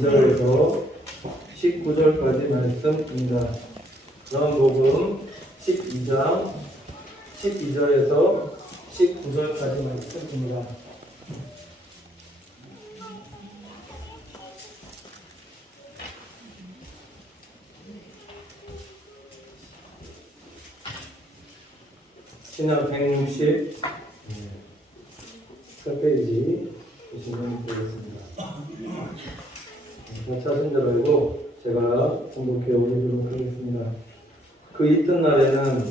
12절에서 19절까지 말씀입니다. 요한복음 12장 12절에서 19절까지 말씀입니다. 신약 164페이지 보시면 되겠습니다. 다 찾은 대로 알고 제가 공독해 올리도록 하겠습니다. 그 이튿날에는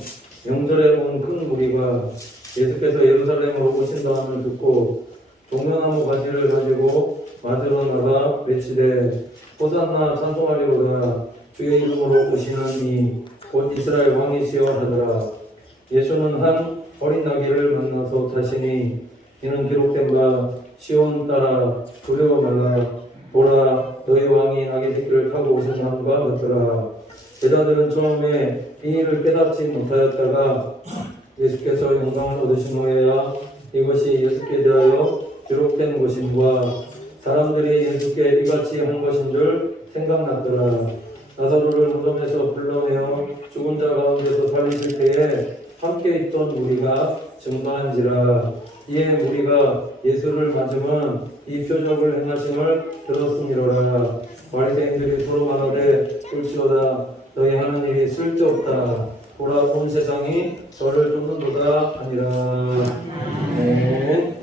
명절에 온 큰 무리가 예수께서 예루살렘으로 오신다함을 듣고 종려나무 가지를 가지고 맞으러 나가 외치되 호산나 찬송하리로다 주의 이름으로 오시는 이 곧 이스라엘 왕이시여 하더라. 예수는 한 어린 나귀를 만나서 타시니 이는 기록된 바 시온 따라 두려워 말라 보라 너희 왕이 나귀 새끼를 타고 오신다함과 같더라. 제자들은 처음에 이 일을 깨닫지 못하였다가 예수께서 영광을 얻으신 후에야 이것이 예수께 대하여 기록된 것임과 사람들이 예수께 이같이 한 것인 줄 생각났더라. 나사로를 무덤에서 불러내어 죽은 자 가운데서 살리실 때에 함께 있던 무리가 증거한지라. 이에 무리가 예수를 맞으면 이 표적을 행하심을 들었음이로라. 바리새인들이 서로 말하되 볼지어다 너희 하는 일이 쓸데없다. 보라 온 세상이 저를 쫓는도다 하니라. 아멘.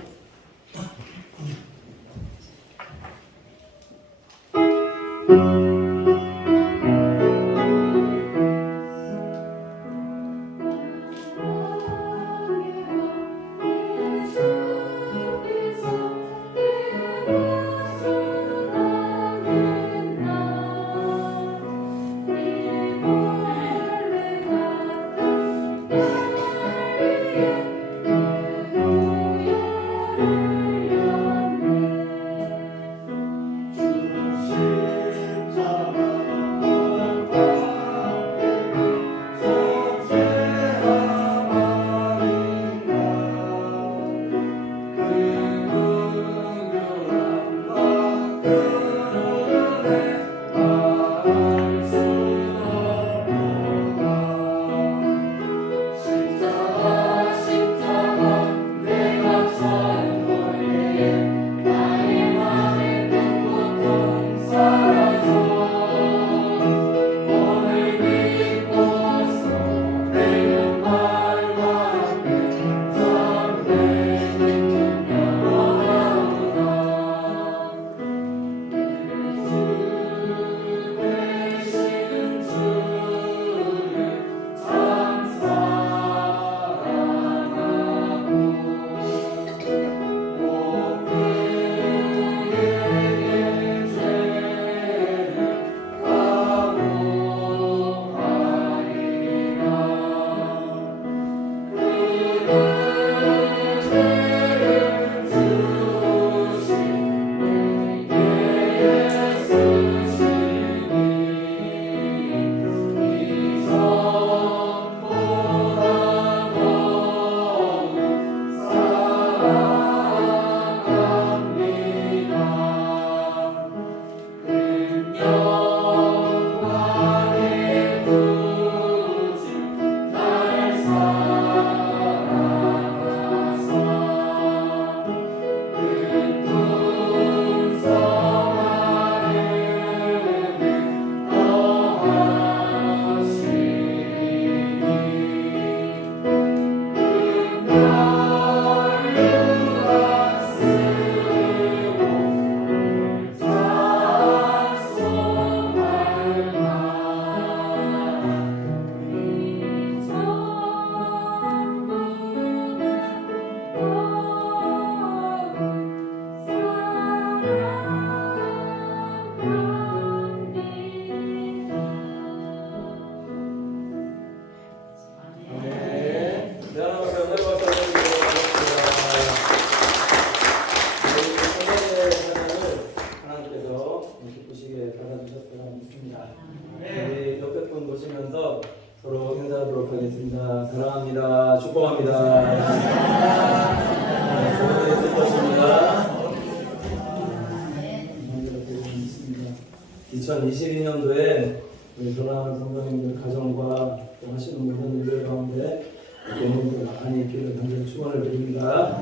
2022년도에 우리 사랑하는 성도님들 가정과 또 하시는 모든 일들 가운데 도움도 많이 있기를 간절히 축원을 드립니다.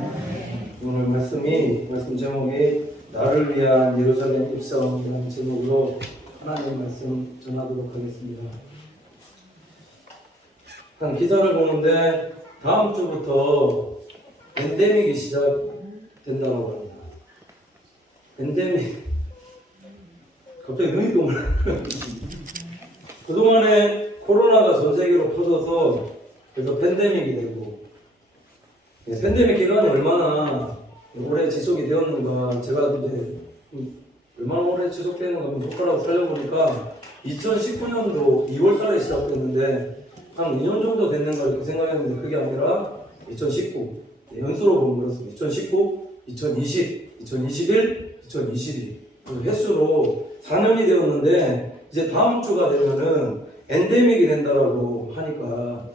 오늘 말씀 제목이 나를 위한 예루살렘 입성이라는 제목으로 하나님 말씀 전하도록 하겠습니다. 한 기사를 보는데 다음 주부터 팬데믹이 시작된다고 합니다. 팬데믹. 갑자기 의동을. 그동안에 코로나가 전 세계로 퍼져서 그래서 팬데믹이 되고, 팬데믹 기간이 얼마나 오래 지속이 되었는가, 제가 이제 얼마나 오래 지속되는가 손가락으로 살려보니까 2019년도 2월 달에 시작됐는데 한 2년 정도 됐는가 이렇게 생각했는데 그게 아니라 2019, 연수로 보면 그렇습니다. 2019, 2020, 2021, 2022 횟수로 4년이 되었는데 이제 다음 주가 되면은 엔데믹이 된다라고 하니까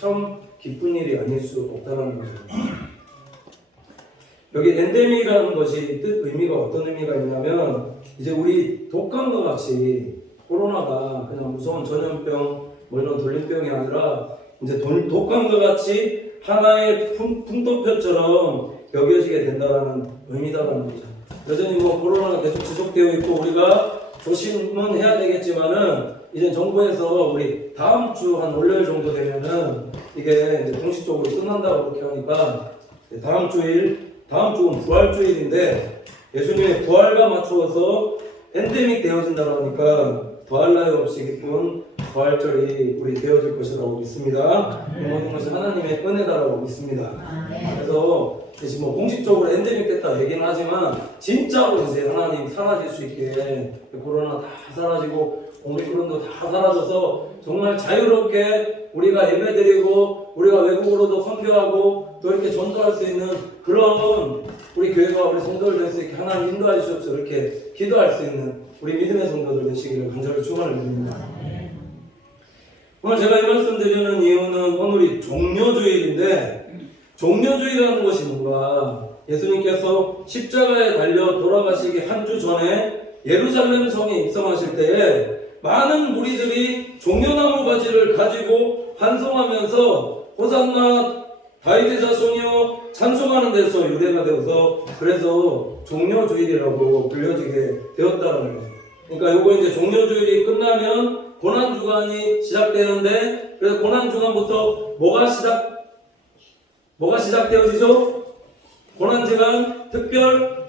참 기쁜 일이 아닐 수 없다는 거죠. 여기 엔데믹이라는 것이 의미가 어떤 의미가 있냐면 이제 우리 독감과 같이 코로나가 그냥 무서운 전염병 뭐 이런 돌림병이 아니라 이제 독감과 같이 하나의 풍토병처럼 여겨지게 된다는 의미다라는 거죠. 여전히 뭐 코로나가 계속 지속되어 있고 우리가 조심은 해야 되겠지만은 이제 정부에서 우리 다음 주 한 월요일 정도 되면은 이게 이제 공식적으로 끝난다고 그렇게 하니까 다음 주는 부활주일인데 예수님의 부활과 맞추어서 엔데믹 되어진다고 하니까 더할 나위 없이 기쁜 부활절이 우리 되어질 것이라고 믿습니다. 이 모든 것이 하나님의 은혜다라고 믿습니다. 그래서 지금 뭐 공식적으로 엔데믹 됐다 얘기는 하지만 진짜로 이제 하나님 사라질 수 있게 코로나 다 사라지고 오미크론도 다 사라져서 정말 자유롭게 우리가 예배드리고 우리가 외국으로도 선교하고 또 이렇게 전도할 수 있는 그런 우리 교회가 우리 성도들 될 수 있게 하나님 인도해 주시옵소서 이렇게 기도할 수 있는 우리 믿음의 성도들 되시기를 간절히 축원을 드립니다. 오늘 제가 이 말씀 드리는 이유는 오늘이 종료주일인데 종료주일이라는 것이 뭔가 예수님께서 십자가에 달려 돌아가시기 한 주 전에 예루살렘 성에 입성하실 때에 많은 무리들이 종려나무 가지를 가지고 환송하면서 호산나 다윗의 자손이여 찬송하는 데서 유래가 되어서 그래서 종료주일이라고 불려지게 되었다는 거예요. 그러니까 요거 이제 종료주일이 끝나면 고난주간이 시작되는데 그래서 고난주간부터 뭐가 시작되어지죠? 고난주간 특별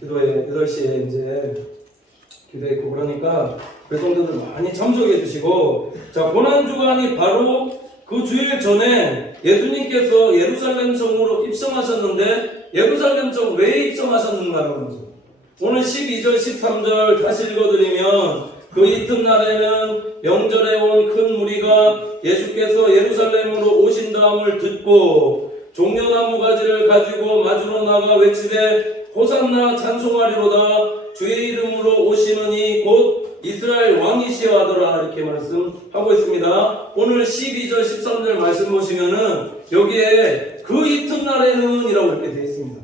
기도회 8시에 이제 기도했고 그러니까 배송자들 많이 참석해 주시고 자 고난주간이 바로 그 주일 전에 예수님께서 예루살렘 성으로 입성하셨는데 예루살렘 성 왜 입성하셨는가라는 거죠. 오늘 12절 13절 다시 읽어드리면 그 이튿날에는 명절에 온 큰 무리가 예수께서 예루살렘으로 오신다함을 듣고 종려나무 가지를 가지고 마주로 나가 외치되 호산나 찬송하리로다 주의 이름으로 오시는 이 곧 이스라엘 왕이시여 하더라 이렇게 말씀하고 있습니다. 오늘 12절 13절 말씀 보시면은 여기에 그 이튿날에는 이라고 이렇게 되어 있습니다.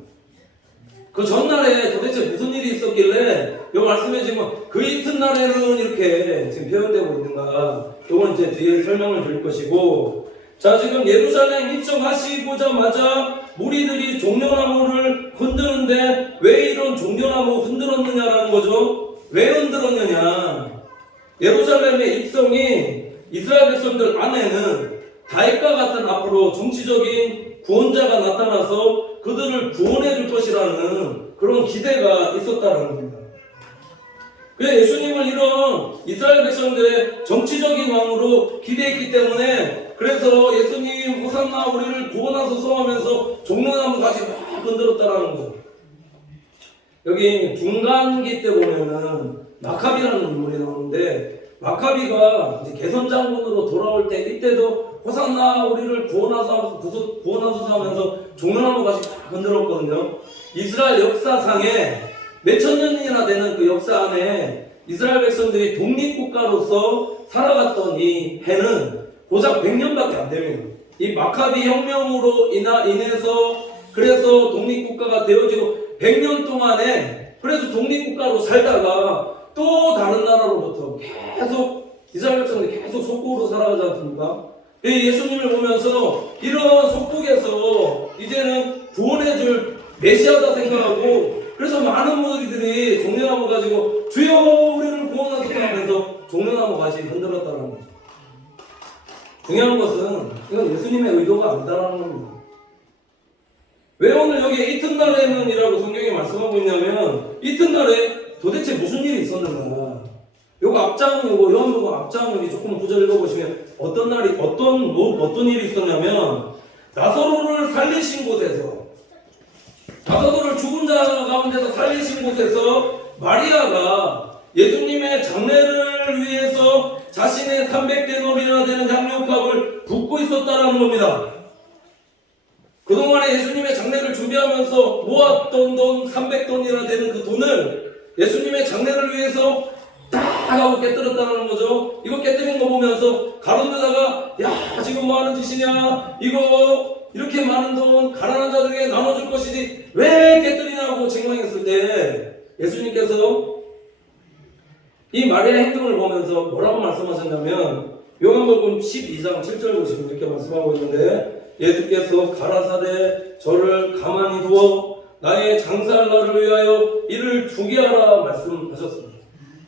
그 전날에 도대체 무슨 일이 있었길래 이 말씀에 지금 그 이튿날에는 이렇게 지금 표현되고 있는가 이건 이제 뒤에 설명을 드릴 것이고 자 지금 예루살렘 입성하시고자마자 무리들이 종려나무를 흔드는데 왜 이런 종려나무 흔들었느냐라는 거죠. 왜 흔들었느냐. 예루살렘의 입성이 이스라엘 백성들 안에는 다윗과 같은 앞으로 정치적인 구원자가 나타나서 그들을 구원해 줄 것이라는 그런 기대가 있었다는 겁니다. 그래서 예수님을 이런 이스라엘 백성들의 정치적인 왕으로 기대했기 때문에 그래서 예수님 호산나 우리를 구원하소서 하면서 종려나무 가지 막 흔들었다라는 거죠. 여기 중간기 때 보면은 마카비라는 인물이 나오는데 마카비가 이제 개선 장군으로 돌아올 때 이때도 호산나 우리를 구원하소서 하면서 종려나무 가지 막 흔들었거든요. 이스라엘 역사상에 몇천 년이나 되는 그 역사 안에 이스라엘 백성들이 독립국가로서 살아갔던 이 해는 고작 100년밖에 안 됩니다. 이 마카비 혁명으로 인해서 그래서 독립국가가 되어지고 100년 동안에 그래서 독립국가로 살다가 또 다른 나라로부터 계속 이스라엘 백성들이 계속 속국으로 살아가지 않습니까? 예수님을 보면서 이런 속국에서 이제는 구원해줄 메시아다 생각하고, 그래서 많은 무리들이 종려나무 가지고 주여 우리를 구원하소서 하면서 종려나무 같이 흔들었다는 거죠. 중요한 것은 이건 예수님의 의도가 아니다라는 겁니다. 왜 오늘 여기 이튿날에는 이라고 성경이 말씀하고 있냐면, 이튿날에 도대체 무슨 일이 있었는가. 요거 앞장, 요한복음 앞장 여기 조금 구절 읽어보시면 어떤 일이 있었냐면, 나사로를 살리신 곳에서, 나사로를 죽은 자 가운데서 살리신 곳에서 마리아가 예수님의 장례를 위해서 자신의 300데나리나 되는 향료값을 붓고 있었다는 겁니다. 그동안에 예수님의 장례를 준비하면서 모았던 돈 300돈이나 되는 그 돈을 예수님의 장례를 위해서 딱 하고 깨뜨렸다는 거죠. 이거 깨뜨린 거 보면서 가론유다가 야 지금 뭐 하는 짓이냐, 이거 이렇게 많은 돈 가난한 자들에게 나눠줄 것이지 왜 깨뜨리냐고 책망했을 때 예수님께서 이 마리아 행동을 보면서 뭐라고 말씀하셨냐면, 요한복음 12장 7절 보시면 이렇게 말씀하고 있는데, 예수께서 가라사대 저를 가만히 두어 나의 장사할 날을 위하여 이를 주게 하라 말씀하셨습니다.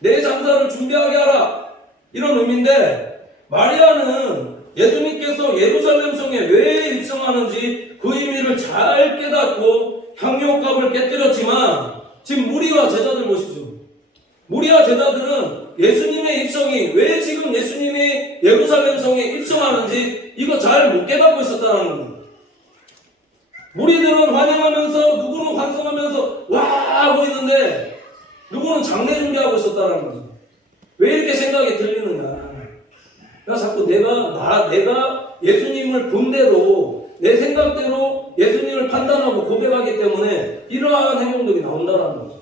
내 장사를 준비하게 하라, 이런 의미인데, 마리아는 예수님께서 예루살렘 성에 왜 입성하는지 그 의미를 잘 깨닫고 향료값을 깨뜨렸지만, 지금 무리와 제자들 보시죠. 무리와 제자들은 예수님의 입성이 왜 지금 예수님이 예루살렘 성에 입성하는지 이거 잘 못 깨닫고 있었다는 겁니다. 무리들은 환영하면서, 누구는 환송하면서 와 하고 있는데 누구는 장례 준비하고 있었다는 거죠. 왜 이렇게 생각이 들리느냐. 그러니까 자꾸 내가 예수님을 본 대로, 내 생각대로 예수님을 판단하고 고백하기 때문에 이러한 행동들이 나온다는 거죠.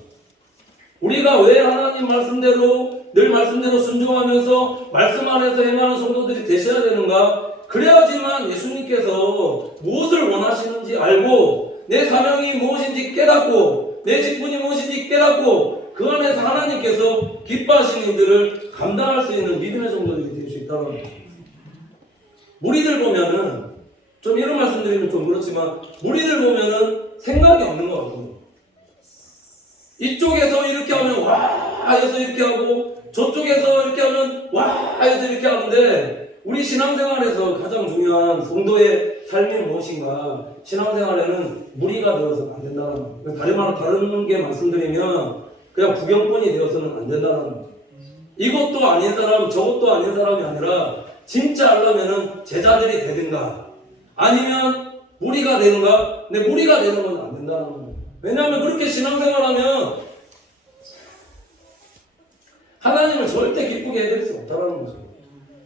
우리가 왜 하나님 말씀대로, 늘 말씀대로 순종하면서 말씀 안에서 행하는 성도들이 되셔야 되는가? 그래야지만 예수님께서 무엇을 원하시는지 알고, 내 사명이 무엇인지 깨닫고, 내 직분이 무엇인지 깨닫고, 그 안에서 하나님께서 기뻐하시는 일들을 감당할 수 있는 믿음의 성도들이 될 수 있다는 거죠. 무리들 보면은, 좀 이런 말씀 드리면 좀 그렇지만, 무리들 보면은 생각이 없는 것 같거든요. 이쪽에서 이렇게 하면 와 해서 이렇게 하고, 저쪽에서 이렇게 하면 와 해서 이렇게 하는데, 우리 신앙생활에서 가장 중요한 성도의 삶이 무엇인가? 신앙생활에는 무리가 되어서는 안 된다는 거예요. 다른 게 말씀드리면 그냥 구경꾼이 되어서는 안 된다는 거예요. 이것도 아닌 사람, 저것도 아닌 사람이 아니라 진짜 하려면은 제자들이 되든가 아니면 무리가 되는가? 근데 무리가 되는 건 안 된다는 거예요. 왜냐하면 그렇게 신앙생활하면 하나님을 절대 기쁘게 해드릴 수 없다는 거죠.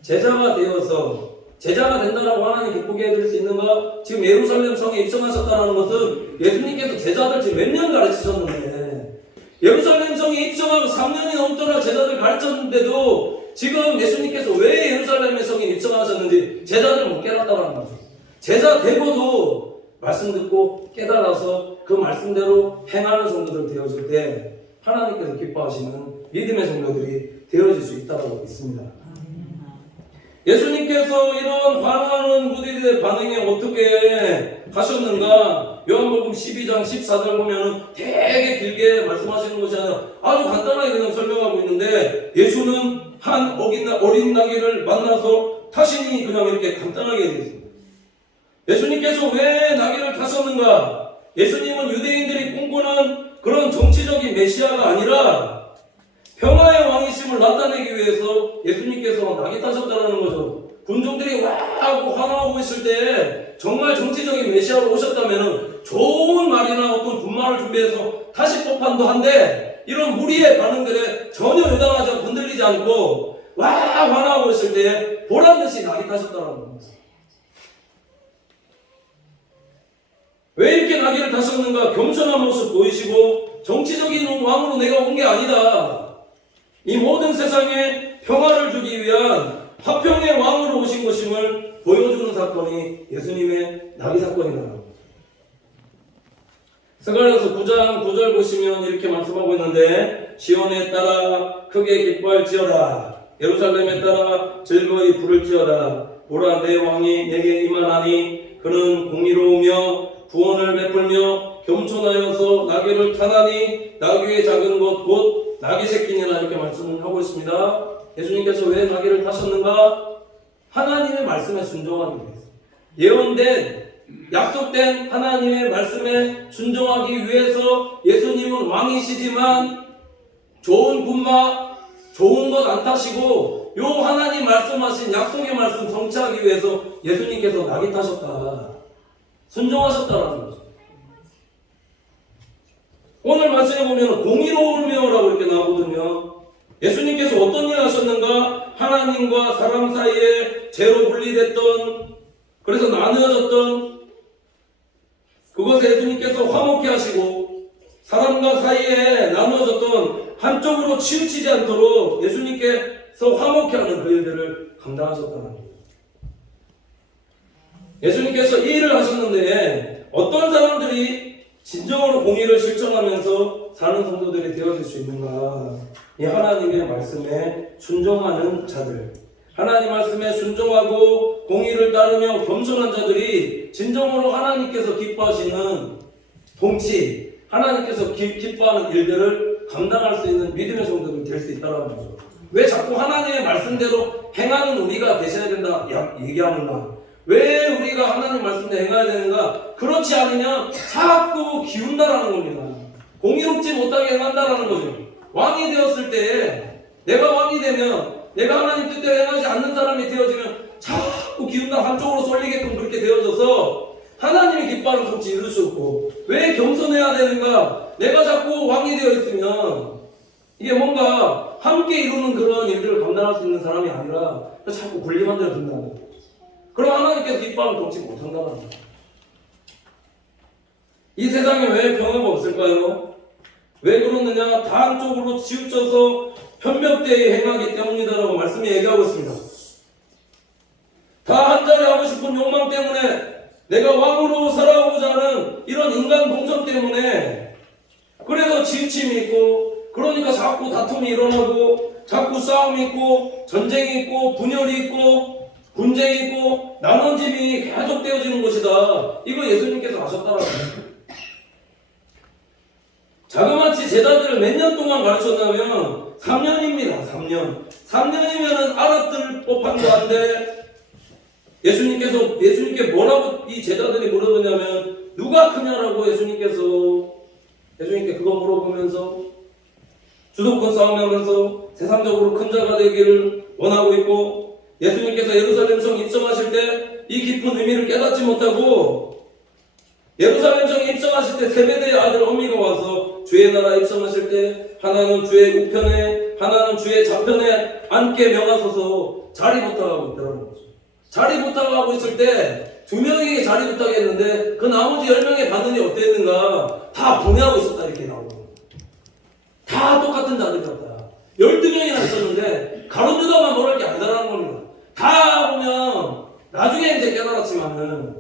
제자가 되어서, 제자가 된다라고 하나님 기쁘게 해드릴 수 있는가? 지금 예루살렘 성에 입성하셨다는 것은 예수님께서 제자들 지금 몇 년 가르치셨는데, 예루살렘 성에 입성하고 3년이 넘도록 제자들 가르쳤는데도 지금 예수님께서 왜 예루살렘 성에 입성하셨는지 제자들을 못 깨닫다는 거죠. 제자 되고도 말씀 듣고 깨달아서 그 말씀대로 행하는 성도들 되어질 때 하나님께서 기뻐하시는 믿음의 성도들이 되어질 수 있다고 믿습니다. 예수님께서 이런 환호하는 무리들의 반응에 어떻게 하셨는가? 요한복음 12장 14절 보면은 되게 길게 말씀하시는 것이 아니라 아주 간단하게 그냥 설명하고 있는데, 예수는 한 어린 나귀를 만나서 타시니 그냥 이렇게 간단하게 되어 있습니다. 예수님께서 왜 나귀를 타셨는가? 예수님은 유대인들이 꿈꾸는 그런 정치적인 메시아가 아니라 평화의 왕이심을 나타내기 위해서 예수님께서 낙이 타셨다는 거죠. 군중들이 와 하고 환호하고 있을 때 정말 정치적인 메시아로 오셨다면 좋은 말이나 어떤 분말을 준비해서 다시 법한도 한데, 이런 무리의 반응들에 전혀 요당하지 않고 흔들리지 않고 와 환호하고 있을 때 보란듯이 낙이 타셨다는 겁니다. 왜 이렇게 나귀를 타셨는가? 겸손한 모습 보이시고, 정치적인 왕으로 내가 온 게 아니다, 이 모든 세상에 평화를 주기 위한 화평의 왕으로 오신 것임을 보여주는 사건이 예수님의 나귀 사건이라는 겁니다. 스가랴서 9장 9절 보시면 이렇게 말씀하고 있는데, 시온에 따라 크게 기뻐할지어다. 예루살렘에 따라 즐거이 부를지어다. 보라, 내 왕이 내게 임하나니 그는 공의로우며 구원을 베풀며 겸손하여서 나귀를 타나니 나귀의 작은 것 곧 나귀 새끼니라. 이렇게 말씀을 하고 있습니다. 예수님께서 왜 나귀를 타셨는가? 하나님의 말씀에 순종하기 위해서. 예언된, 약속된 하나님의 말씀에 순종하기 위해서 예수님은 왕이시지만 좋은 군마, 좋은 것 안 타시고 요 하나님 말씀하신 약속의 말씀 성취하기 위해서 예수님께서 나귀 타셨다. 순종하셨다라는 거죠. 오늘 말씀에 보면 공의로우며라고 이렇게 나오거든요. 예수님께서 어떤 일을 하셨는가? 하나님과 사람 사이에 죄로 분리됐던, 그래서 나누어졌던 그것에 예수님께서 화목케 하시고 사람과 사이에 나누어졌던 한쪽으로 치우치지 않도록 예수님께서 화목케 하는 그 일들을 감당하셨다는 거예요. 예수님께서 이 일을 하셨는데 어떤 사람들이 진정으로 공의를 실천하면서 사는 성도들이 되어질 수 있는가? 이 하나님의 말씀에 순종하는 자들, 하나님 말씀에 순종하고 공의를 따르며 겸손한 자들이 진정으로 하나님께서 기뻐하시는 통치, 하나님께서 기뻐하는 일들을 감당할 수 있는 믿음의 성도들이 될 수 있다는 거죠. 왜 자꾸 하나님의 말씀대로 행하는 우리가 되셔야 된다 얘기하는가? 왜 우리가 하나님 말씀대로 행해야 되는가? 그렇지 않으면 자꾸 기운다라는 겁니다. 공의롭지 못하게 행한다라는 거죠. 왕이 되었을 때, 내가 왕이 되면, 내가 하나님 뜻대로 행하지 않는 사람이 되어지면 자꾸 기운다 한쪽으로 쏠리게끔 그렇게 되어져서 하나님이 기뻐하는 통치 이룰 수 없고, 왜 겸손해야 되는가? 내가 자꾸 왕이 되어 있으면 이게 뭔가 함께 이루는 그런 일들을 감당할 수 있는 사람이 아니라 자꾸 군림한 대로 둔다는 거예요. 그럼 하나님께서 기뻐하는 통치 못한다는 거예요. 이 세상에 왜 평화가 없을까요? 왜 그러느냐? 다 한쪽으로 치우쳐서 편협되이 행하기 때문이다라고 말씀이 얘기하고 있습니다. 다 한자리 하고 싶은 욕망 때문에, 내가 왕으로 살아오고자 하는 이런 인간 동선 때문에, 그래서 치우침이 있고, 그러니까 자꾸 다툼이 일어나고, 자꾸 싸움이 있고, 전쟁이 있고, 분열이 있고, 분쟁이 있고, 나눠짐이 계속 되어지는 것이다. 이거 예수님께서 하셨다라고 합니다. 자그마치 제자들을 몇 년 동안 가르쳤냐면 3년입니다. 3년. 3년이면은 알아들 법한 건데 예수님께 뭐라고 이 제자들이 물어보냐면 누가 크냐라고 예수님께 그거 물어보면서 주도권 싸움하면서 세상적으로 큰 자가 되기를 원하고 있고, 예수님께서 예루살렘 성 입성하실 때 이 깊은 의미를 깨닫지 못하고 예루살렘 성에 입성하실 때 세베대의 아들 어미가 와서 주의 나라 입성하실 때 하나는 주의 우편에 하나는 주의 좌편에 앉게 명하소서 자리 부탁하고 있더라는 거죠. 자리 부탁하고 있을 때 2명에게 자리 부탁했는데 그 나머지 10명의 반응이 어땠는가? 다 분해하고 있었다 이렇게 나오고, 다 똑같은 자들이었다. 12명이나 있었는데 가룟 유다만 뭐랄 게 아니다라는 겁니다. 다 보면 나중에 이제 깨달았지만은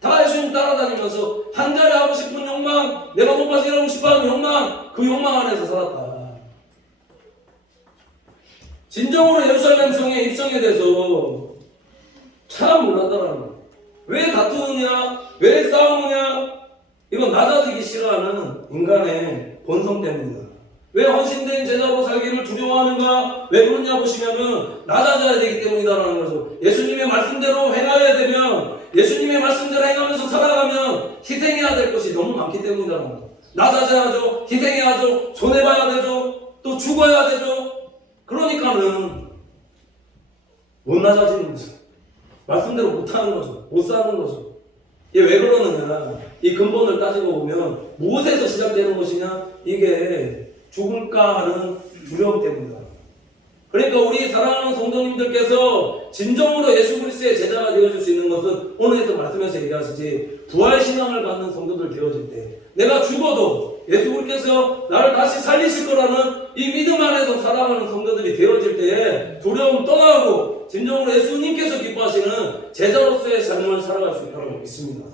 다 예수님 따라다니면서 한 자리 하고 싶은 욕망, 내가 높아지게 하고 싶어하는 욕망, 그 욕망 안에서 살았다. 진정으로 예루살렘 성에 입성에 대해서 참 몰랐다라는 거예요. 왜 다투느냐? 왜 싸우느냐? 이건 낮아지기 싫어하는 인간의 본성 때문이다. 왜 헌신된 제자로 살기를 두려워하는가? 왜 그러냐 보시면은 낮아져야 되기 때문이다라는 거죠. 예수님의 말씀대로 행해야 되면, 예수님의 말씀대로 행하면서 살아가면 희생해야 될 것이 너무 많기 때문이다라는 거죠. 낮아져야죠. 희생해야죠. 손해봐야 되죠. 또 죽어야 되죠. 그러니까는 못 낮아지는 거죠. 말씀대로 못하는 거죠. 못 사는 거죠. 이게 왜 그러느냐? 이 근본을 따지고 보면 무엇에서 시작되는 것이냐? 이게 죽을까 하는 두려움 때문이다. 그러니까 우리 사랑하는 성도님들께서 진정으로 예수 그리스도의 제자가 되어줄 수 있는 것은 오늘에서 말씀에서 얘기하시지, 부활신앙을 갖는 성도들 되어질 때, 내가 죽어도 예수 그리스도께서 나를 다시 살리실 거라는 이 믿음 안에서 살아가는 성도들이 되어질 때에 두려움 떠나고 진정으로 예수님께서 기뻐하시는 제자로서의 삶을 살아갈 수 있다고 믿습니다.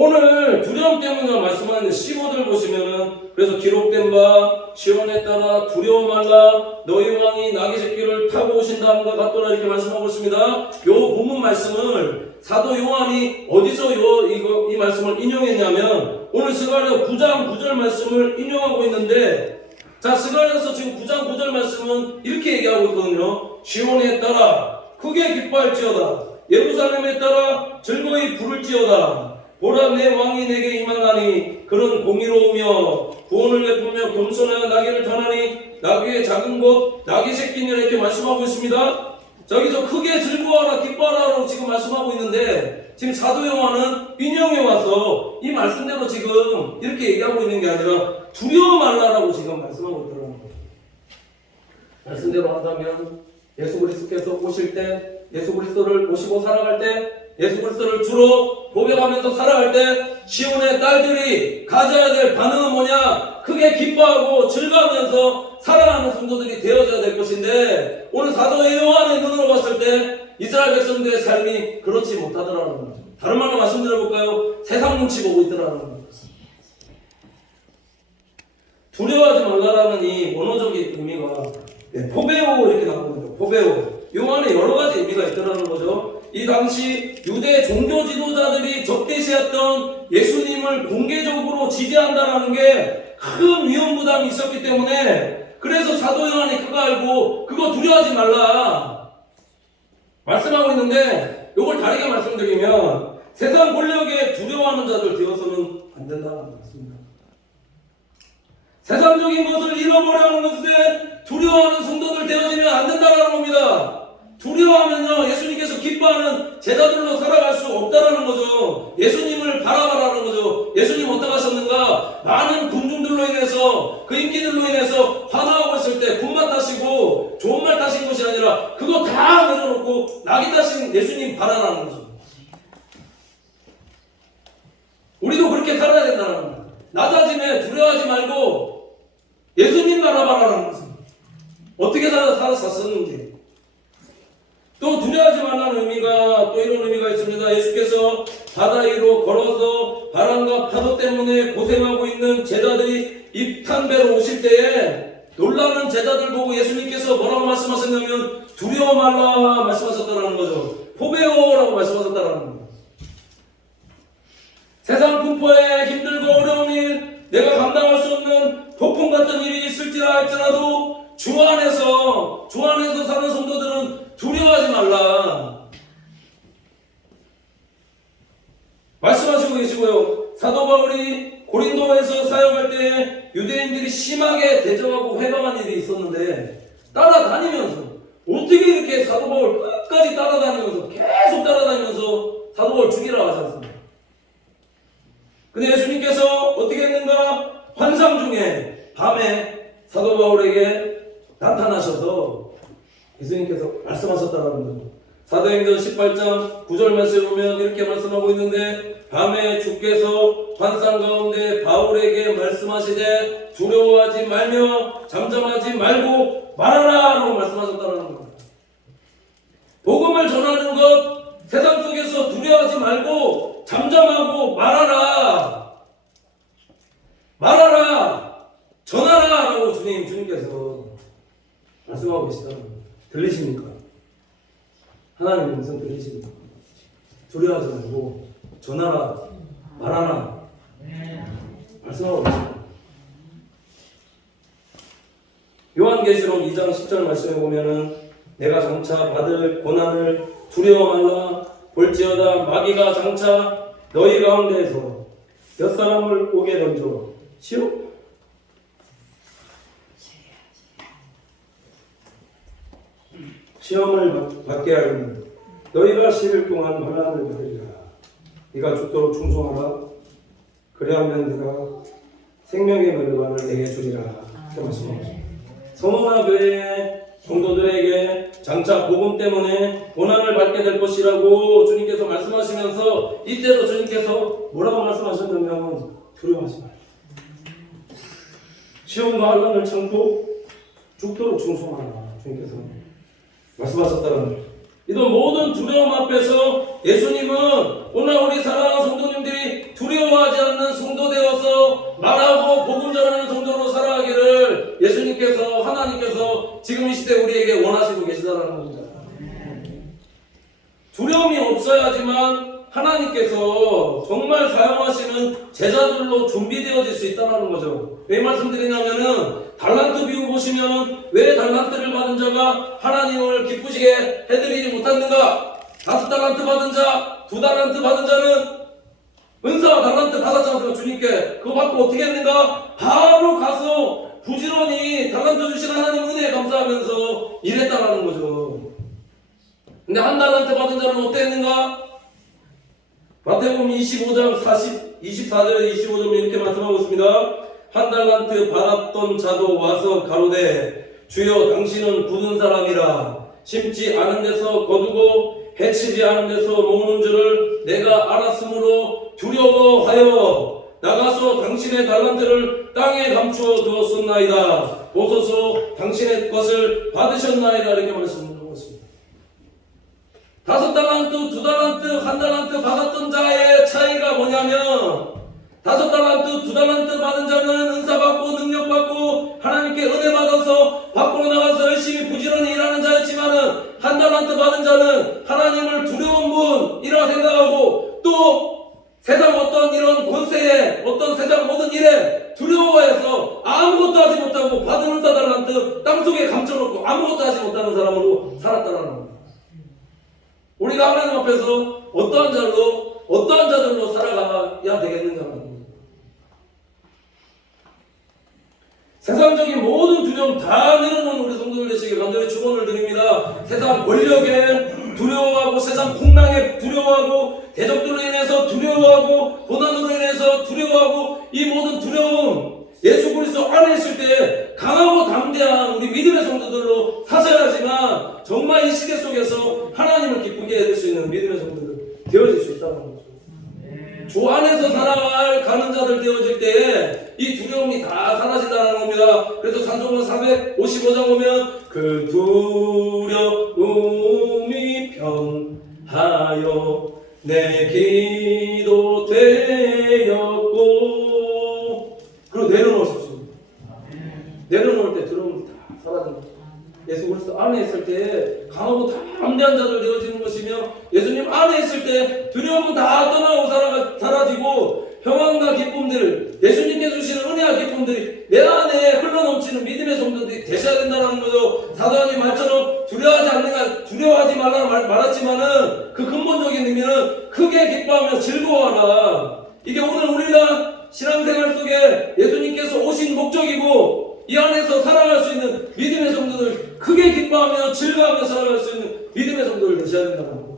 오늘 두려움 때문에 말씀하는 15절 보시면은 그래서 기록된 바 시온에 따라 두려워 말라 너희 왕이 나귀 새끼를 타고 오신다함과 같더라 이렇게 말씀하고 있습니다. 요 본문 말씀을 사도 요한이 어디서 이 말씀을 인용했냐면 오늘 스가랴 9장 9절 말씀을 인용하고 있는데 자 스가랴서 지금 9장 9절 말씀은 이렇게 얘기하고 있거든요. 시온에 따라 크게 기뻐할지어다 예루살렘에 따라 즐거이 부를지어다 보라 내 왕이 내게 임하나니 그런 공의로우며 구원을 베풀며 겸손하여 나귀를 타나니 나귀의 작은 것 나귀 새끼니라 이렇게 말씀하고 있습니다. 저기서 크게 즐거워하라 기뻐하라고 지금 말씀하고 있는데 지금 사도 요한은 인용해 와서 이 말씀대로 지금 이렇게 얘기하고 있는 게 아니라 두려워 말라라고 지금 말씀하고 있더라는 거죠. 말씀대로 한다면 예수 그리스도께서 오실 때 예수 그리스도를 모시고 살아갈 때 예수 그리스도를 주로 고백하면서 살아갈 때 시온의 딸들이 가져야 될 반응은 뭐냐? 크게 기뻐하고 즐거워하면서 살아가는 성도들이 되어져야 될 것인데 오늘 사도 요한의 눈으로 봤을 때 이스라엘 백성들의 삶이 그렇지 못하더라는 거죠. 다른 말로 말씀드려볼까요? 세상 눈치 보고 있더라는 거죠. 두려워하지 말라라는 이 원어적인 의미가 포베오 이렇게 나오거든요. 포베오. 요 안에 여러 가지 의미가 있더라는 거죠. 이 당시 유대 종교 지도자들이 적대시했던 예수님을 공개적으로 지지한다라는 게 큰 위험 부담이 있었기 때문에 그래서 사도 요한이 그거 알고 그거 두려워하지 말라 말씀하고 있는데 이걸 다르게 말씀드리면 세상 권력에 두려워하는 자들 되어서는 안 된다는 말씀입니다. 세상적인 것을 잃어버려 하는 것에 두려워하는 성도들 되어지면 안 된다는 겁니다. 두려워하면요 예수님께서 기뻐하는 제자들로 살아갈 수 없다라는 거죠. 예수님을 바라봐라는 거죠. 예수님 어떻게 하셨는가? 많은 군중들로 인해서 그 인기들로 인해서 화나하고 있을 때 군만 타시고 좋은 말 타신 것이 아니라 그거 다 내려놓고 나귀 타신 예수님 바라라는 거죠. 우리도 그렇게 살아야 된다는 거예요. 낮아짐에 두려워하지 말고 예수님 바라봐라는 거죠. 어떻게 살았었는지. 또 두려워하지 말라는 의미가 또 이런 의미가 있습니다. 예수께서 바다 위로 걸어서 바람과 파도 때문에 고생하고 있는 제자들이 입탄 배로 오실 때에 놀라는 제자들 보고 예수님께서 뭐라고 말씀하셨냐면 두려워 말라 말씀하셨다는 거죠. 포베오라고 말씀하셨다는 거죠. 세상 분포에 힘들고 어려운 일 내가 감당할 수 없는 폭풍 같은 일이 있을지라 할지라도 주 안에서 사는 성도들은 두려워하지 말라 말씀하시고 계시고요. 사도 바울이 고린도에서 사역할 때 유대인들이 심하게 대적하고 회방한 일이 있었는데 따라다니면서 어떻게 이렇게 사도 바울 끝까지 따라다니면서 계속 따라다니면서 사도 바울 죽이라 하지 않습니까? 근데 예수님께서 어떻게 했는가? 환상 중에 밤에 사도 바울에게 나타나셔서 예수님께서 말씀하셨다는 거죠. 사도행전 18장 9절 말씀을 보면 이렇게 말씀하고 있는데 밤에 주께서 환상 가운데 바울에게 말씀하시되 두려워하지 말며 잠잠하지 말고 말하라 라고 말씀하셨다는 겁니다. 복음을 전하는 것 세상 속에서 두려워하지 말고 잠잠하고 말하라 전하라 라고 주님께서 말씀하고 계시다는 겁니다. 들리십니까? 하나님의 음성 들리십니까? 두려워하지 말고 전하라 말하라 말씀하고 계십니다. 요한계시록 2장 10절 말씀에 보면은 내가 장차 받을 고난을 두려워 말라 볼지어다 마귀가 장차 너희 가운데에서 몇 사람을 오게 던져 시험을 받게 하리니 너희가 10일 동안 환난을 받으리라. 네가 죽도록 충성하라. 그리하면 네가 생명의 멸관을 내게 주리라. 이렇게 말씀하십니다. 성원아 교회 성도들에게 장차 복음 때문에 고난을 받게 될 것이라고 주님께서 말씀하시면서 이때도 주님께서 뭐라고 말씀하셨냐면 두려워하지 말라. 시험과 환난을 참고 죽도록 충성하라. 주님께서 말씀하셨다는 거예요. 이런 모든 두려움 앞에서 예수님은 오늘 우리 사랑하는 성도님들이 두려워하지 않는 없어야지만 하나님께서 정말 사용하시는 제자들로 준비되어질 수 있다는 거죠. 왜 말씀드리냐면은 달란트 비유 보시면은 왜 달란트를 받은 자가 하나님을 기쁘시게 해드리지 못했는가? 5달란트 받은 자, 2달란트 받은 자는 은사와 달란트 받았지 않습니까? 주님께 그거 받고 어떻게 했는가? 바로 가서 부지런히 달란트 주신 하나님 은혜에 감사하면서 일했다라는 거죠. 근데 1달란트 받은 자는 어땠는가? 마태복음 25장 24절에 25절 이렇게 말씀하고 있습니다. 1달란트 받았던 자도 와서 가로되 주여 당신은 굳은 사람이라 심지 않은 데서 거두고 해치지 않은 데서 모으는 줄을 내가 알았으므로 두려워하여 나가서 당신의 달란트를 땅에 감추어 두었었나이다. 보소서 당신의 것을 받으셨나이다. 이렇게 말씀하고 있습니다. 5달란트, 2달란트, 1달란트 받았던 자의 차이가 뭐냐면 5달란트, 2달란트 받은 자는 은사 받고 능력 받고 하나님께 은혜 받아서 밖으로 나가서 열심히 부지런히 일하는 자였지만은 1달란트 받은 자는 하나님을 두려운 분이라 생각하고 또 세상 어떤 이런 권세에 어떤 세상 모든 일에 두려워해서 아무것도 하지 못하고 받은 은사 달란트 땅속에 감춰놓고 아무것도 하지 못하는 사람으로 살았다는 겁니다. 우리가 하나님 앞에서 어떠한 자들로 살아가야 되겠는가 하는 겁니다. 세상적인 모든 두려움 다 내려놓은 우리 성도들 되시길 간절히 축원을 드립니다. 세상 권력에 두려워하고 세상 풍랑에 두려워하고 대적들로 인해서 두려워하고 고난으로 인해서 두려워하고 이 모든 두려움 예수 그리스도 안에 있을 때 강하고 담대한 우리 믿음의 성도들로 사셔야지만 정말 이 시대 속에서 하나님을 기쁘게 해줄 수 있는 믿음의 성도들 되어질 수 있다는 거죠. 주 안에서 살아갈 가는 자들 되어질 때 이 두려움이 다 사라진다는 겁니다. 그래서 찬송가 455장 보면 그 두려움이 편하여 내 기도 되었고 그리고 내려놓을 수 있습니다. 내려놓을 때 두려움이 다 사라진 거죠. 예수 그리스도 안에 있을 때 강하고 담대한 자들 되어지는 것이며 예수님 안에 있을 때 두려움은 다 떠나고 사라지고 평안과 기쁨들 예수님께 주시는 은혜와 기쁨들이 내 안에 흘러넘치는 믿음의 성도들이 되셔야 된다는 거죠. 사도행전 말처럼 두려워하지 말라고 말했지만은 그 근본적인 의미는 크게 기뻐하며 즐거워하라. 이게 오늘 우리가 신앙생활 속에 예수님께서 오신 목적이고 이 안에서 살아갈 수 있는 믿음의 성도들 크게 기뻐하며 즐거워하며 살아갈 수 있는 믿음의 성도들 되셔야 된다는 거죠.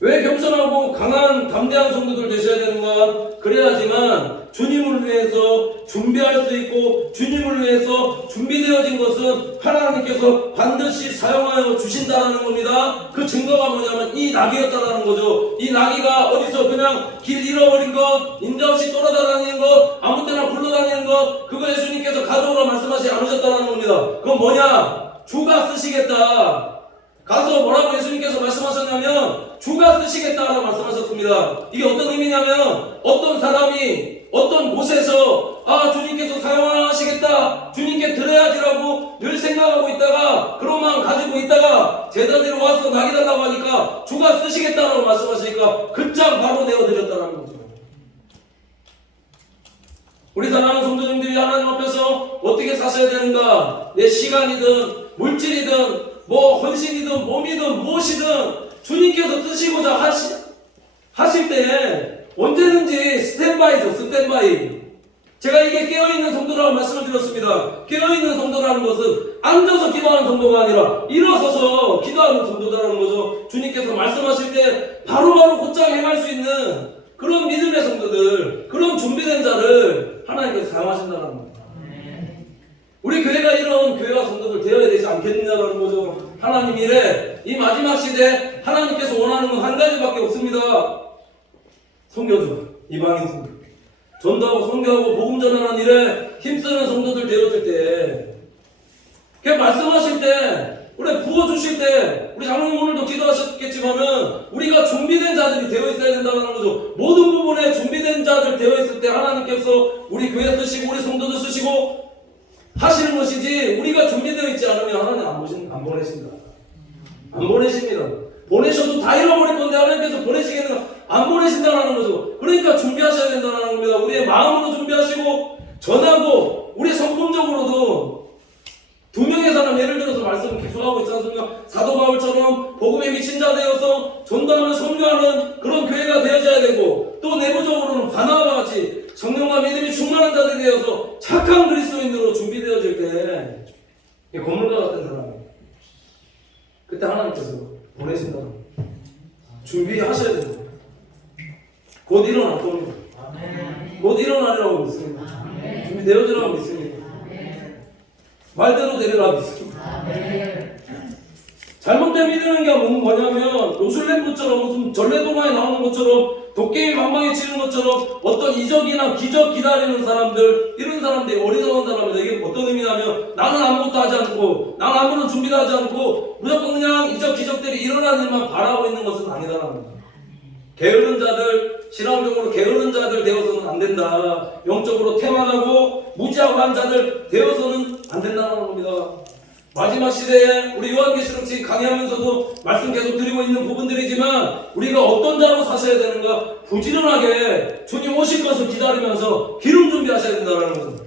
왜 겸손하고 강한 담대한 성도들 되셔야 되는가? 그래야지만 주님을 위해서 준비할 수 있고 주님을 위해서 준비되어진 것은 하나님께서 반드시 사용하여 주신다는 겁니다. 그 증거가 뭐냐면 이 낙이었다는 거죠. 이 낙이가 어디서 그냥 길 잃어버린 것, 인자없이 돌아다니는 것, 아무 때나 굴러다니는 것 그거 예수님께서 가져오라 말씀하시지 않으셨다는 겁니다. 그건 뭐냐? 주가 쓰시겠다. 가서 뭐라고 예수님께서 말씀하셨냐면 주가 쓰시겠다라고 말씀하셨습니다. 이게 어떤 의미냐면 어떤 사람이 어떤 곳에서 주님께서 사용하시겠다 주님께 드려야지라고 늘 생각하고 있다가 그런 마음 가지고 있다가 제자들이 와서 낙이 달라고 하니까 주가 쓰시겠다라고 말씀하시니까 그 장 바로 내어드렸다는 거죠. 우리 사랑하는 성도님들이 하나님 앞에서 어떻게 사셔야 되는가? 내 시간이든 물질이든 헌신이든 몸이든 무엇이든 주님께서 쓰시고자 하실 때 언제든지 스탠바이죠. 스탠바이. 제가 이게 깨어있는 성도라고 말씀을 드렸습니다. 깨어있는 성도라는 것은 앉아서 기도하는 성도가 아니라 일어서서 기도하는 성도라는 거죠. 주님께서 말씀하실 때 바로바로 곧장 행할 수 있는 그런 믿음의 성도들, 그런 준비된 자를 하나님께서 사용하신다는 겁니다. 우리 교회가 이런 교회와 성도들 되어야 되지 않겠느냐는 거죠. 하나님 이래 이 마지막 시대 하나님께서 원하는 건 한 가지밖에 없습니다. 선교주, 이방인 성도, 전도하고 선교하고 복음 전하는 일에 힘쓰는 성도들 되어질 때, 그냥 말씀하실 때, 우리 부어주실 때, 우리 장로님 오늘도 기도하셨겠지만은 우리가 준비된 자들이 되어 있어야 된다는 거죠. 모든 부분에 준비된 자들 되어 있을 때 하나님께서 우리 교회 쓰시고 우리 성도들 쓰시고 하시는 것이지 우리가 준비되어 있지 않으면 하나님 안 보내신다. 안 보내십니다. 보내시겠는가? 안 보내신다는 거죠. 그러니까 준비하셔야 된다는 겁니다. 우리의 마음으로 준비하시고 전하고 우리 성품적으로도 두 명의 사람 예를 들어서 말씀을 계속하고 있지 않습니까? 사도 바울처럼 복음에 미친 자 되어서 전도하며 선교하는 그런 교회가 되어져야 되고 또 내부적으로는 바나바와 같이 성령과 믿음이 충만한 자들이 되어서 착한 그리스도인으로 준비되어질 때 이 건물과 같은 사람이에요. 그때 하나님께서 보내신다. 준비하셔야 됩니다. 곧 일어날 겁니다. 곧 일어나리라고 믿습니다. 준비되어지라고 믿습니다. 말대로 되리라 믿습니다. 잘못된 믿음인 게 뭐냐면 요술램프처럼 무슨 전래동화에 나오는 것처럼 도깨비 방망이 치는 것처럼 어떤 이적이나 기적 기다리는 사람들, 이런 사람들이 어리석은 사람들. 이게 어떤 의미냐면 나는 아무것도 하지 않고 나는 아무런 준비도 하지 않고 무조건 그냥 이적 기적들이 일어나는 일만 바라고 있는 것은 아니다라는 거죠. 게으른 자들, 신앙적으로 게으른 자들 되어서는 안 된다. 영적으로 태만하고 무지하고 한 자들 되어서는 안 된다는 겁니다. 마지막 시대에 우리 요한계시록 책 강의하면서도 말씀 계속 드리고 있는 부분들이지만 우리가 어떤 자로 사셔야 되는가? 부지런하게 주님 오실 것을 기다리면서 기름 준비하셔야 된다는 거죠.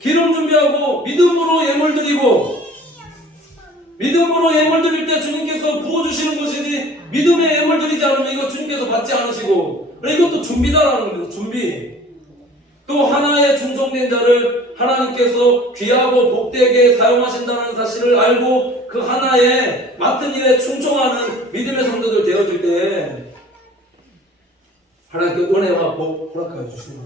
기름 준비하고 믿음으로 예물 드리고, 믿음으로 예물 드릴 때 주님께서 부어주시는 것이지 믿음의 예물 드리지 않으면 이거 주님께서 받지 않으시고, 이것도 준비다라는 거죠. 준비. 또 하나의 충성된 자를 하나님께서 귀하고 복되게 사용하신다는 사실을 알고 그 하나의 맡은 일에 충성하는 믿음의 성도들 되어질 때 하나님께 은혜와 복 허락하여 주십니다.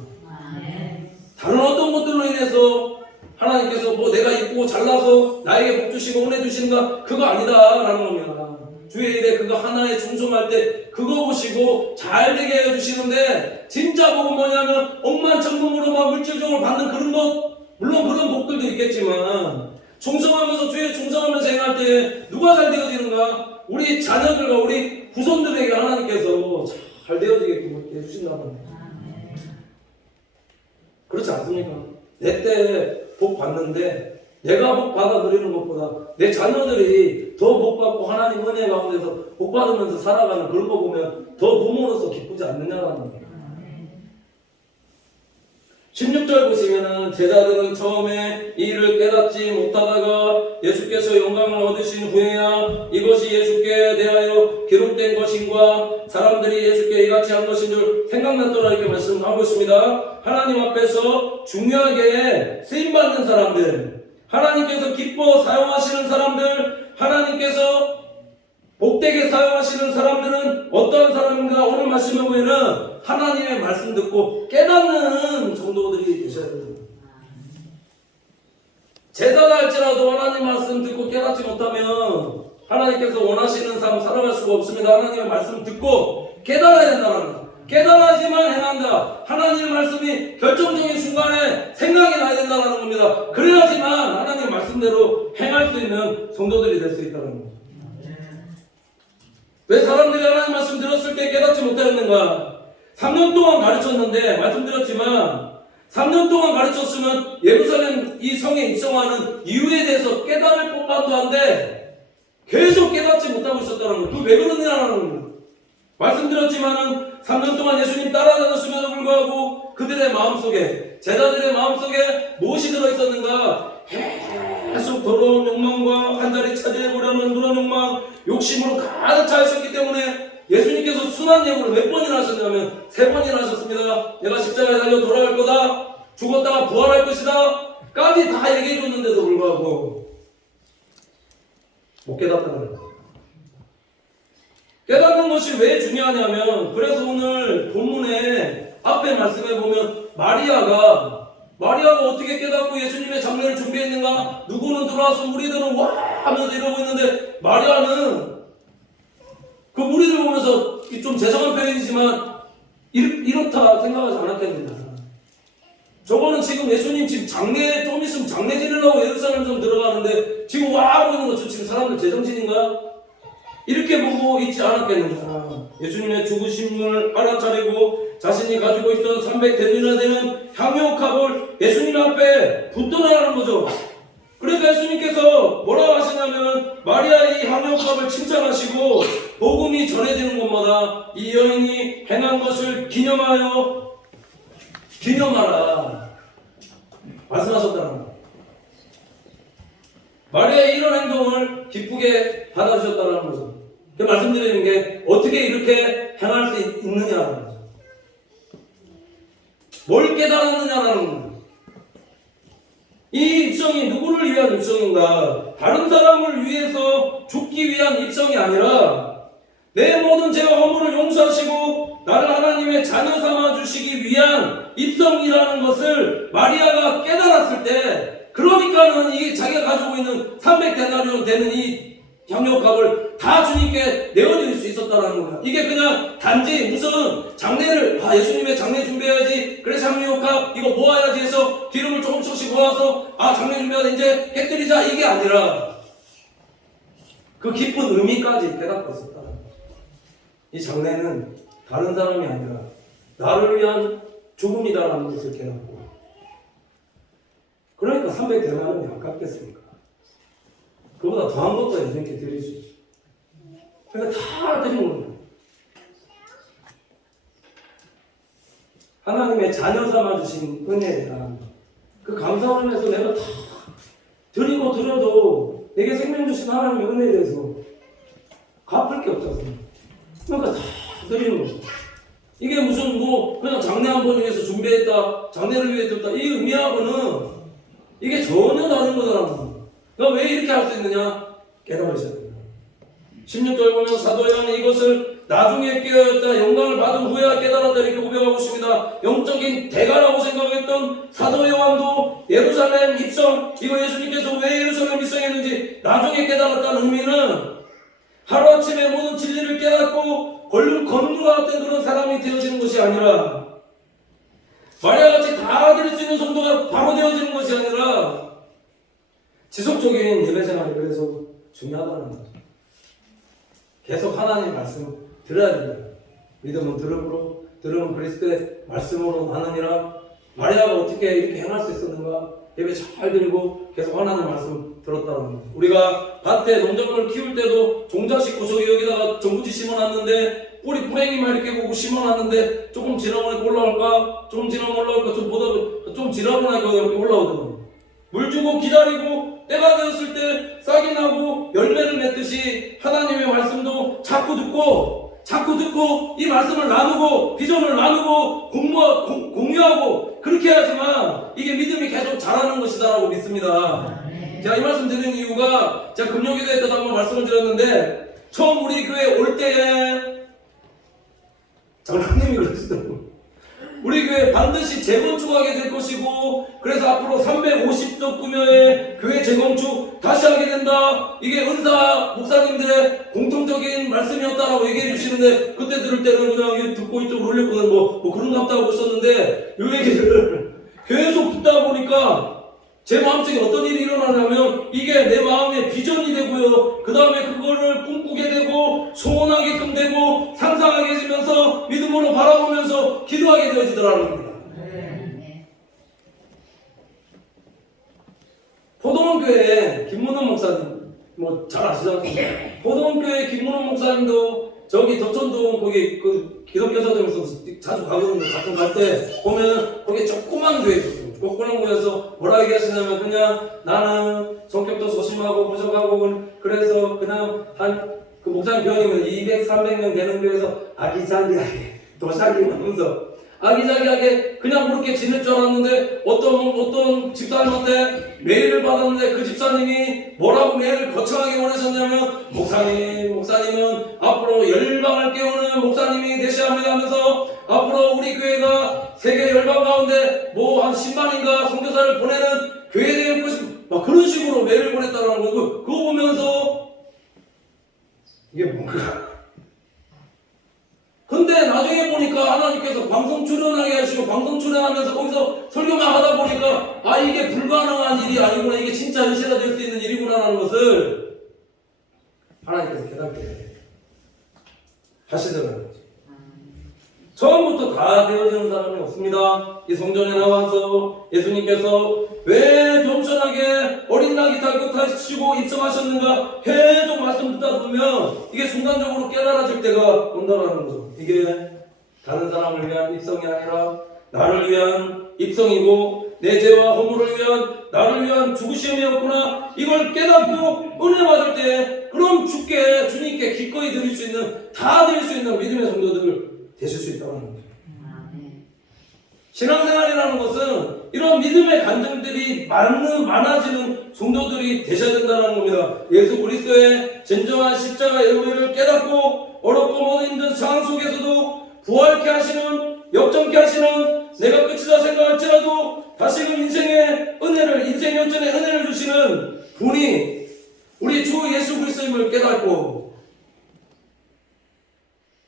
다른 어떤 것들로 인해서 하나님께서 뭐 내가 이쁘고 잘나서 나에게 복 주시고 은혜 주시는가, 그거 아니다라는 겁니다. 주의 일에 그거 하나에 충성할 때 그거 보시고 잘 되게 해주시는데, 진짜 복은 뭐냐면 억만천금으로 막 물질적으로 받는 그런 것, 물론 그런 복들도 있겠지만 충성하면서 주에 충성하면서 행할 때 누가 잘 되어지는가? 우리 자녀들과 우리 후손들에게 하나님께서 잘 되어지게끔 해주신다는 겁니다. 그렇지 않습니까? 내 때 복 받는데 내가 복 받아 누리는 것보다 내 자녀들이 더 복 받고 하나님 은혜 가운데서 복 받으면서 살아가는 그런 거 보면 더 부모로서 기쁘지 않느냐라는 겁니다. 16절 보시면은 제자들은 처음에 이 일을 깨닫지 못하다가 예수께서 영광을 얻으신 후에야 이것이 예수께 대하여 기록된 것인과 사람들이 예수께 이같이 한 것인 줄 생각났더라, 이렇게 말씀하고 있습니다. 하나님 앞에서 중요하게 쓰임받는 사람들, 하나님께서 기뻐 사용하시는 사람들, 하나님께서 복되게 사용하시는 사람들은 어떠한 사람인가? 오늘 말씀해 보면은 하나님의 말씀 듣고 깨닫는 성도들이 되셔야 됩니다. 제자다 할지라도 하나님 말씀 듣고 깨닫지 못하면 하나님께서 원하시는 삶 살아갈 수가 없습니다. 하나님의 말씀 듣고 깨달아야 된다는 거. 깨달아야지만 행한다. 하나님의 말씀이 결정적인 순간에 생각이 나야 된다는 겁니다. 그래야지만 하나님의 말씀대로 행할 수 있는 성도들이 될 수 있다는 겁니다. 왜 사람들이 하나님 말씀 들었을 때 깨닫지 못했는가? 3년 동안 가르쳤는데, 말씀드렸지만 3년 동안 가르쳤으면 예루살렘 이 성에 입성하는 이유에 대해서 깨달을 법만도 한데 계속 깨닫지 못하고 있었다는 거예요. 그게 왜 그러느냐는 거예요. 말씀드렸지만은 3년 동안 예수님 따라다녔음에도 불구하고 그들의 마음속에, 제자들의 마음속에 무엇이 들어있었는가? 계속 더러운 욕망과 한 자리 차지해보려는 그런 욕망, 욕심으로 가득 차 있었기 때문에 예수님께서 순한 예고를 몇 번이나 하셨냐면 3번이나 하셨습니다. 내가 십자가에 달려 돌아갈 거다, 죽었다가 부활할 것이다 까지 다 얘기해 줬는데도 불구하고 못 깨닫다는 거예요. 깨닫는 것이 왜 중요하냐면, 그래서 오늘 본문에 앞에 말씀해 보면 마리아가 어떻게 깨닫고 예수님의 장례를 준비했는가? 누구는 들어와서 무리들은 와 하면서 이러고 있는데 마리아는 그 무리들 보면서 좀 죄송한 표현이지만 이렇다 생각하지 않았겠느냐. 저거는 지금 예수님 지금 장례, 좀 있으면 장례 지내려고 예루살렘 좀 들어가는데 지금 와 하고 있는 거 지금 사람들 제정신인가? 이렇게 보고 있지 않았겠느냐. 예수님의 죽으심을 알아차리고 자신이 가지고 있던 300데나리나 되는 향유값을 예수님 앞에 붓더라는 거죠. 그러니까 예수님께서 뭐라고 하시냐면 마리아의 향유값을 칭찬하시고 복음이 전해지는 곳마다 이 여인이 행한 것을 기념하라 말씀하셨다는 거예요. 마리아의 이런 행동을 기쁘게 받아주셨다는 거죠. 말씀드리는 게 어떻게 이렇게 행할 수 있느냐라는 거죠. 뭘 깨달았느냐라는 거예요. 이 입성이 누구를 위한 입성인가? 다른 사람을 위해서 죽기 위한 입성이 아니라 내 모든 죄와 허물을 용서하시고 나를 하나님의 자녀 삼아 주시기 위한 입성이라는 것을 마리아가 깨달았을 때, 그러니까는 이 자기가 가지고 있는 300데나리온 되는 이 향료값을 다 주님께 내어드릴 수 있었다는 거예요. 이게 그냥 단지 무슨 장례를 예수님의 장례 준비해야지, 그래서 향료값 이거 모아야지 해서 기름을 조금씩 모아서 장례 준비하자 이제 깨뜨리자 이게 아니라 그 깊은 의미까지 깨닫고 있었다는 거예요. 이 장례는 다른 사람이 아니라 나를 위한 죽음이다라는 것을 깨닫고, 그러니까 300데나리온이 아깝겠습니까? 그보다 더한 것도 예수님께 드릴 수 있어요. 그러니까 다 드리는 거예요. 하나님의 자녀 삼아주신 은혜에 대한 그 감사함에서 내가 다 드리고 드려도 내게 생명 주신 하나님의 은혜에 대해서 갚을 게 없지 않습니까? 그러니까 다 드리는 거죠. 이게 무슨 그냥 장례 한 번 위해서 준비했다, 장례를 위해 줬다, 이 의미하고는 이게 전혀 다른 거더라는 거예요. 그러니까 왜 이렇게 할 수 있느냐? 깨달으셔야 됩니다. 16절 보면 사도 요한이 이것을 나중에 깨어졌다, 영광을 받은 후에 깨달았다 이렇게 고백하고 있습니다. 영적인 대가라고 생각했던 사도 요한도 예루살렘 입성, 이거 예수님께서 왜 예루살렘 입성했는지 나중에 깨달았다는 의미는 하루아침에 모든 진리를 깨닫고 건주와 같은 그런 사람이 되어지는 것이 아니라, 마리아같이 다 드릴 수 있는 성도가 바로 되어지는 것이 아니라 지속적인 예배생활이 그래서 중요하다는 거죠. 계속 하나님 말씀 들어야 됩니다. 믿음은 들음으로, 들음은 그리스도의 말씀으로 나느니라. 마리아가 어떻게 이렇게 행할 수 있었는가? 예배 잘 드리고 계속 하나님 말씀 들었다는 거예요. 우리가 밭에 농작물 키울 때도 종자 싣고 저기 여기다가 전부지 심어놨는데 뿌랭이만 이렇게 보고 심어놨는데 조금 지나보니까 올라올까? 조금 지나면 올라올까? 좀 지나고 나니까 이렇게 올라오더라고요. 물 주고 기다리고 때가 되었을 때 싹이 나고 열매를 맺듯이 하나님의 말씀도 자꾸 듣고 이 말씀을 나누고 비전을 나누고 공유하고 그렇게 해야지만 이게 믿음이 계속 자라는 것이다라고 믿습니다. 제가 이 말씀 드리는 이유가, 제가 금요기도회 때도 한번 말씀을 드렸는데, 처음 우리 교회 올 때에 장로님이 그러시더라고요. 우리 교회 반드시 재건축하게 될 것이고, 그래서 앞으로 350조 규모의 교회 재건축 다시 하게 된다. 이게 은사 목사님들의 공통적인 말씀이었다라고 얘기해 주시는데, 그때 들을 때는 그냥 듣고 이쪽으로 올렸거든, 그런가 하고 있었는데, 이 얘기를 계속 듣다 보니까 제 마음속에 어떤 일이 일어나냐면, 이게 내 마음의 비전이 되고요, 그 다음에 그거를 꿈꾸게 되고 소원하게끔 되고 상상하게 되면서 믿음으로 바라보면서 기도하게 되어지더라는 겁니다. 포도원교회 김문원 목사님 잘 아시지 않습니까? 포도원교회 김문원 목사님도 저기 덕천동 거기 그 기독교사들에서 자주 가거든요. 가끔 갈 때 보면 거기 조그만 교회 있었어요. 조그만 교회에서 뭐라 얘기하시냐면, 그냥 나는 성격도 소심하고 부족하고 그래서 그냥 그 목사님 배우님은 200, 300명 되는 교회에서 아기자기하게 도자기 하면서 아기자기하게 그냥 그렇게 지낼 줄 알았는데, 어떤 집사님한테 메일을 받았는데 그 집사님이 뭐라고 메일을 거창하게 보내셨냐면, 목사님은 앞으로 열방을 깨우는 목사님이 되셔야 합니다 하면서, 앞으로 우리 교회가 세계 열방 가운데 한 10만인가 선교사를 보내는 교회 될 것이, 그런 식으로 메일을 보냈다는 거고, 그거 보면서 이게 뭔가. 근데 나중에 보니까 하나님께서 방송 출연하게 하시고, 방송 출연하면서 거기서 설교만 하다 보니까 이게 불가능한 일이 아니구나, 이게 진짜 현실화 될 수 있는 일이구나라는 것을 하나님께서 깨닫게 하시더라는 거죠. 처음부터 다 되어지는 사람이 없습니다. 이 성전에 나와서 예수님께서 왜 겸손하게 어린 낙이 달고 타시고 입성하셨는가 계속 말씀 듣다 보면 이게 순간적으로 깨달아질 때가 온다라는 거죠. 이게 다른 사람을 위한 입성이 아니라 나를 위한 입성이고 내 죄와 허물을 위한 나를 위한 죽으심이었구나. 이걸 깨닫고 은혜 받을 때 그럼 주님께 기꺼이 드릴 수 있는 다 드릴 수 있는 믿음의 성도들 되실 수 있다는 거죠. 신앙생활이라는 것은 이런 믿음의 간증들이 많아지는 성도들이 되셔야 된다는 겁니다. 예수 그리스도의 진정한 십자가의 의미를 깨닫고 어렵고 모든 힘든 상황 속에서도 부활케 하시는 역전케 하시는 내가 끝이다 생각할지라도 다시금 인생의 은혜를 인생 역전의 은혜를 주시는 분이 우리 주 예수 그리스도임을 깨닫고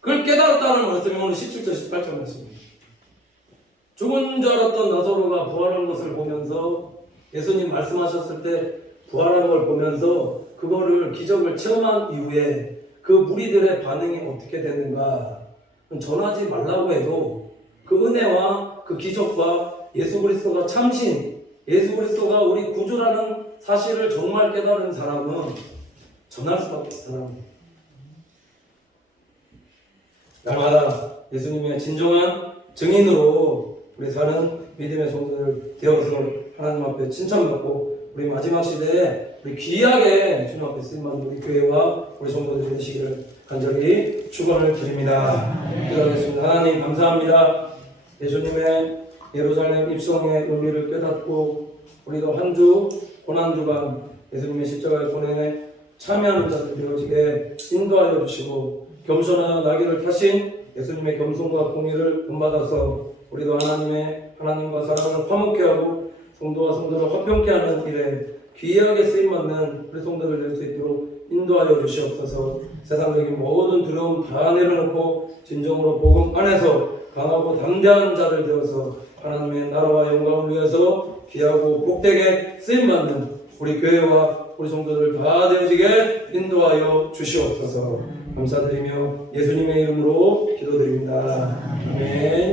그걸 깨달았다는 말씀이 오늘 17절 18절 말씀입니다. 죽은 줄 알았던 나사로가 부활한 것을 보면서 예수님 말씀하셨을 때 부활한 걸 보면서 그거를 기적을 체험한 이후에 그 무리들의 반응이 어떻게 되는가 전하지 말라고 해도 그 은혜와 그 기적과 예수 그리스도가 참신 예수 그리스도가 우리 구주라는 사실을 정말 깨달은 사람은 전할 수밖에 없는 사람입니다. 날마다 예수님의 진정한 증인으로 우리 사는 믿음의 성도들 되어서 하나님 앞에 칭찬받고 우리 마지막 시대에 우리 귀하게 주님 앞에 쓰임받는 우리 교회와 우리 성도들 되시기를 간절히 축원을 드립니다. 기도하겠습니다. 하나님 감사합니다. 예수님의 예루살렘 입성의 의미를 깨닫고 우리도 한 주 고난주간 예수님의 십자가의 고난에 참여하는 자들 되어지게 인도하여 주시고 겸손한 나귀를 타신 예수님의 겸손과 공의를 본받아서 우리도 하나님과 사랑을 화목케 하고 성도와 성도를 화평케 하는 일에 귀하게 쓰임받는 우리 성도를 될 수 있도록 인도하여 주시옵소서. 세상적인 모든 두려움 다 내려놓고 진정으로 복음 안에서 강하고 담대한 자들 되어서 하나님의 나라와 영광을 위해서 귀하고 복되게 쓰임받는 우리 교회와 우리 성도들 다 되어지게 인도하여 주시옵소서. 감사드리며 예수님의 이름으로 기도드립니다. 아멘.